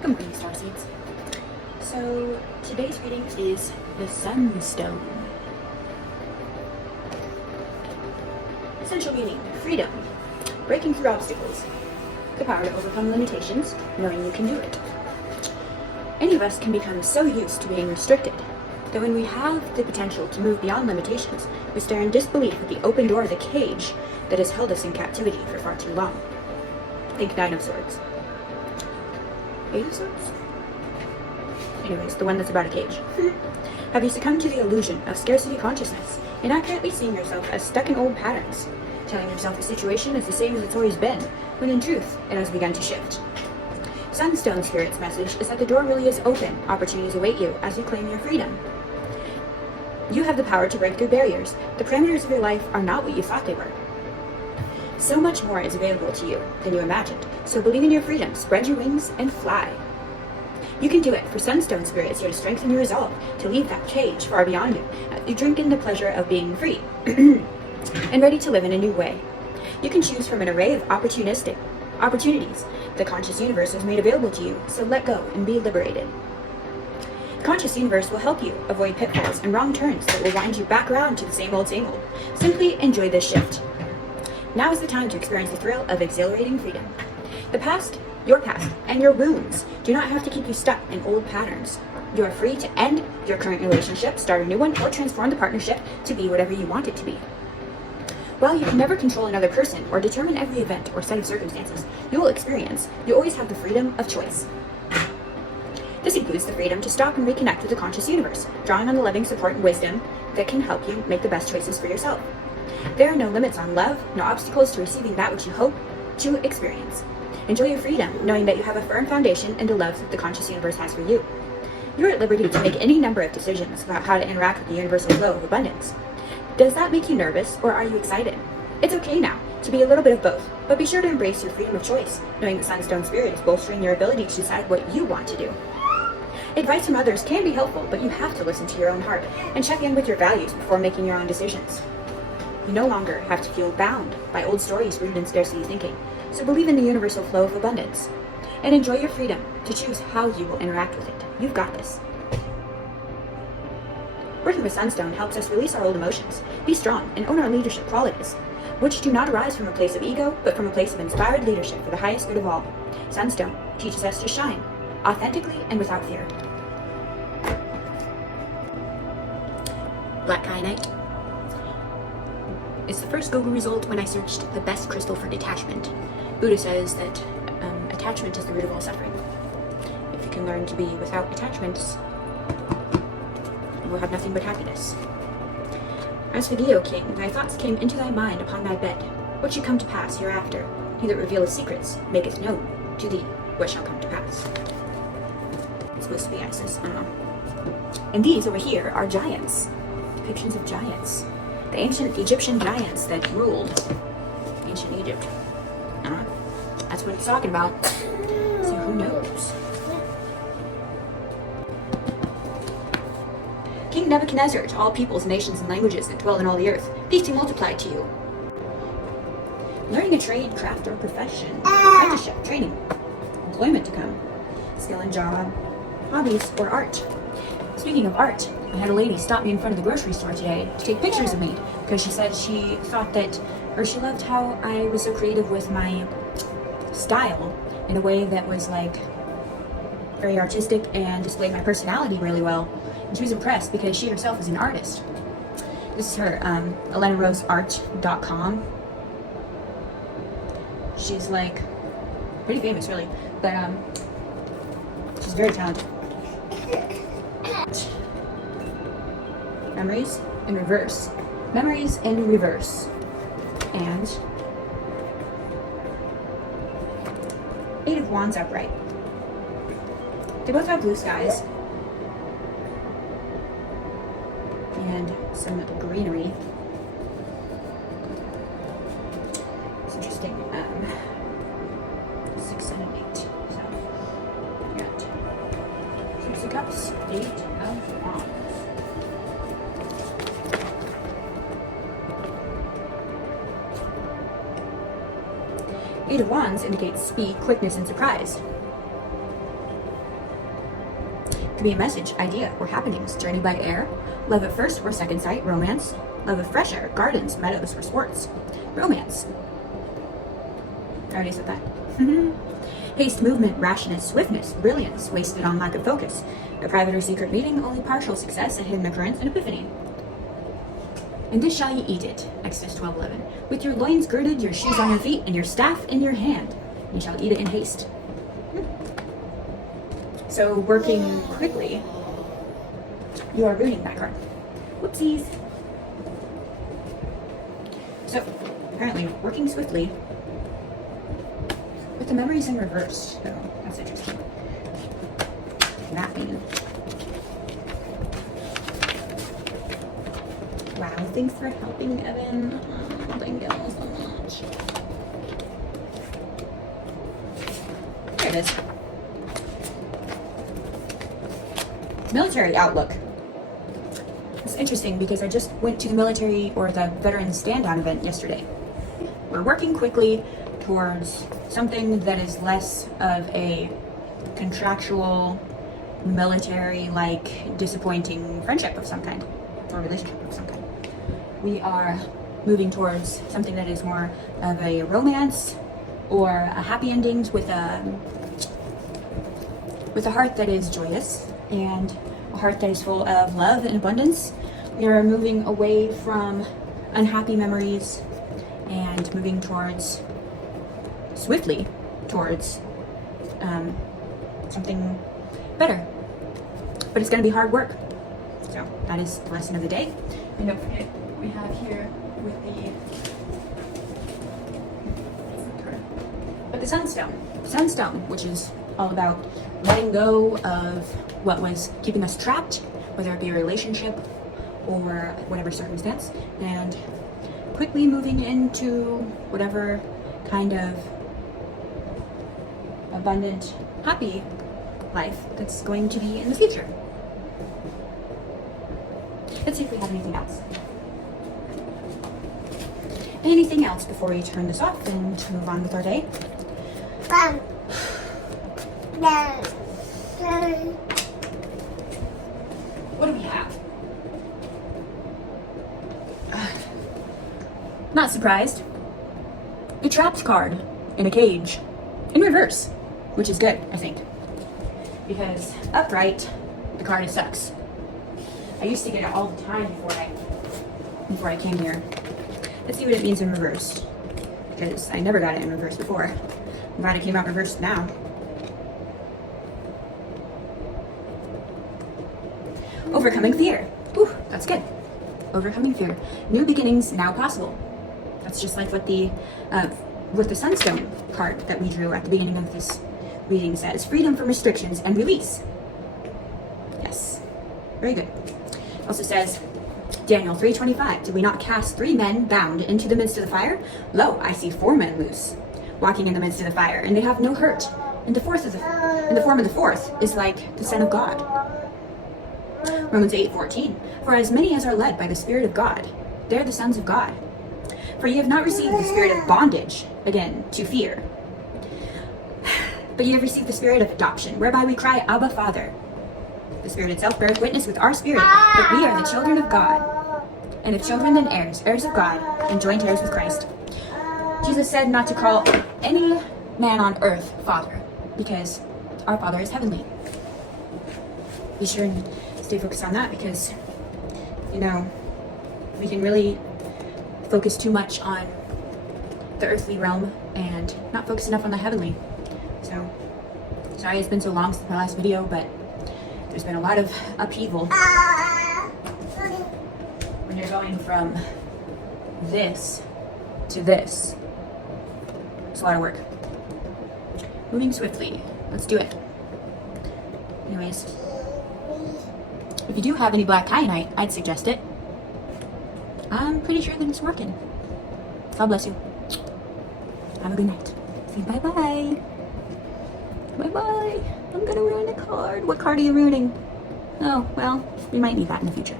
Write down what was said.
Good morning, Starseeds. So, today's reading is The Sunstone. Essential meaning: freedom, breaking through obstacles, the power to overcome limitations, knowing you can do it. Any of us can become so used to being restricted that when we have the potential to move beyond limitations, we stare in disbelief at the open door of the cage that has held us in captivity for far too long. Think Nine of Swords. Eight of Swords? Anyways, the one that's about a cage. Have you succumbed to the illusion of scarcity consciousness, inaccurately seeing yourself as stuck in old patterns, telling yourself the situation is the same as it's always been, when in truth, it has begun to shift? Sunstone Spirit's message is that the door really is open. Opportunities await you as you claim your freedom. You have the power to break through barriers. The parameters of your life are not what you thought they were. So much more is available to you than you imagined, so believe in your freedom, spread your wings, and fly. You can do it, for Sunstone Spirit is here to strengthen your resolve, to leave that cage far beyond you. You drink in the pleasure of being free, and ready to live in a new way. You can choose from an array of opportunities the conscious universe has made available to you, so let go and be liberated. The conscious universe will help you avoid pitfalls and wrong turns that will wind you back around to the same old. Simply enjoy this shift. Now is the time to experience the thrill of exhilarating freedom. The past, your past, and your wounds do not have to keep you stuck in old patterns. You are free to end your current relationship, start a new one, or transform the partnership to be whatever you want it to be. While you can never control another person or determine every event or set of circumstances you will experience, you always have the freedom of choice. This includes the freedom to stop and reconnect with the conscious universe, drawing on the loving support and wisdom that can help you make the best choices for yourself. There are no limits on love, no obstacles to receiving that which you hope to experience. Enjoy your freedom, knowing that you have a firm foundation in the love that the conscious universe has for you. You're at liberty to make any number of decisions about how to interact with the universal flow of abundance. Does that make you nervous, or are you excited? It's okay now to be a little bit of both, but be sure to embrace your freedom of choice, knowing that Sunstone Spirit is bolstering your ability to decide what you want to do. Advice from others can be helpful, but you have to listen to your own heart and check in with your values before making your own decisions. You no longer have to feel bound by old stories rooted in scarcity thinking, so believe in the universal flow of abundance and enjoy your freedom to choose how you will interact with it. You've got this. Working with Sunstone helps us release our old emotions, be strong, and own our leadership qualities, which do not arise from a place of ego, but from a place of inspired leadership for the highest good of all. Sunstone teaches us to shine, authentically and without fear. Black Kyanite. It's the first Google result when I searched the best crystal for detachment. Buddha says that attachment is the root of all suffering. If you can learn to be without attachments, you will have nothing but happiness. As for thee, O king, thy thoughts came into thy mind upon thy bed. What shall come to pass hereafter? He that revealeth secrets maketh known to thee what shall come to pass. It's supposed to be Isis, I don't know. And these over here are giants. Depictions of giants. The ancient Egyptian giants that ruled ancient Egypt. I don't know. That's what it's talking about. So who knows? King Nebuchadnezzar, to all peoples, nations, and languages that dwell in all the earth, peace be multiplied to you. Learning a trade, craft, or profession, apprenticeship, training, employment to come, skill and job, hobbies, or art. Speaking of art, I had a lady stop me in front of the grocery store today to take pictures of me because she said she thought that, or she loved how I was so creative with my style in a way that was like very artistic and displayed my personality really well. And she was impressed because she herself is an artist. This is her, ElenaRoseArt.com. She's like pretty famous, really, but she's very talented. Memories in reverse. Memories in reverse. And Eight of Wands upright. They both have blue skies. And some greenery. It's interesting. 6 and an 8. So, we got 6 of Cups, 8 of Wands. Eight of Wands indicates speed, quickness, and surprise. Could be a message, idea, or happenings. Journey by air, love at first or second sight, romance. Love of fresh air, gardens, meadows, or sports. Romance. I already said that. Haste, movement, rashness, swiftness, brilliance, wasted on lack of focus. A private or secret meeting, only partial success, a hidden occurrence, an epiphany. And this shall ye eat it, Exodus 12:11. With your loins girded, your shoes on your feet, and your staff in your hand. You shall eat it in haste. So working quickly, you are ruining that card. Whoopsies. So apparently working swiftly with the memories in reverse. So that's interesting. Mapping. Wow, thanks for helping, Evan. Thank you so much. There it is. Military outlook. It's interesting because I just went to the military or the veteran stand-down event yesterday. We're working quickly towards something that is less of a contractual, military-like, disappointing friendship of some kind or relationship of some kind. We are moving towards something that is more of a romance or a happy endings with a heart that is joyous and a heart that is full of love and abundance. We are moving away from unhappy memories and moving towards, swiftly towards something better. But it's going to be hard work. So that is the lesson of the day. And don't forget, we have here with the Sunstone, which is all about letting go of what was keeping us trapped, whether it be a relationship or whatever circumstance, and quickly moving into whatever kind of abundant, happy life that's going to be in the future. Let's see if we have anything else. Anything else before we turn this off and move on with our day? What do we have? Not surprised. A trapped card in a cage in reverse, which is good, I think. Because upright, the card sucks. I used to get it all the time before I came here. Let's see what it means in reverse. Because I never got it in reverse before. I'm glad it came out reversed now. Overcoming fear. Whew, that's good. Overcoming fear. New beginnings now possible. That's just like what the Sunstone card that we drew at the beginning of this reading says. Freedom from restrictions and release. Yes. Very good. Also says, Daniel 3:25, did we not cast 3 men bound into the midst of the fire? Lo, I see 4 men loose, walking in the midst of the fire, and they have no hurt. And the form of the fourth is like the Son of God. Romans 8:14, for as many as are led by the Spirit of God, they're the sons of God. For ye have not received the spirit of bondage, again, to fear, but ye have received the spirit of adoption, whereby we cry, Abba, Father. The Spirit itself bears witness with our spirit that we are the children of God. And if children, then heirs, heirs of God, and joint heirs with Christ. Jesus said not to call any man on earth Father, because our Father is heavenly. Be sure and stay focused on that, because, you know, we can really focus too much on the earthly realm and not focus enough on the heavenly. So, sorry it's been so long since my last video, but there's been a lot of upheaval when you're going from this to this. It's a lot of work. Moving swiftly. Let's do it. Anyways, if you do have any black kyanite, I'd suggest it. I'm pretty sure that it's working. God bless you. Have a good night. Say bye-bye. Bye-bye. I'm gonna ruin a card. What card are you ruining? Oh, well, we might need that in the future.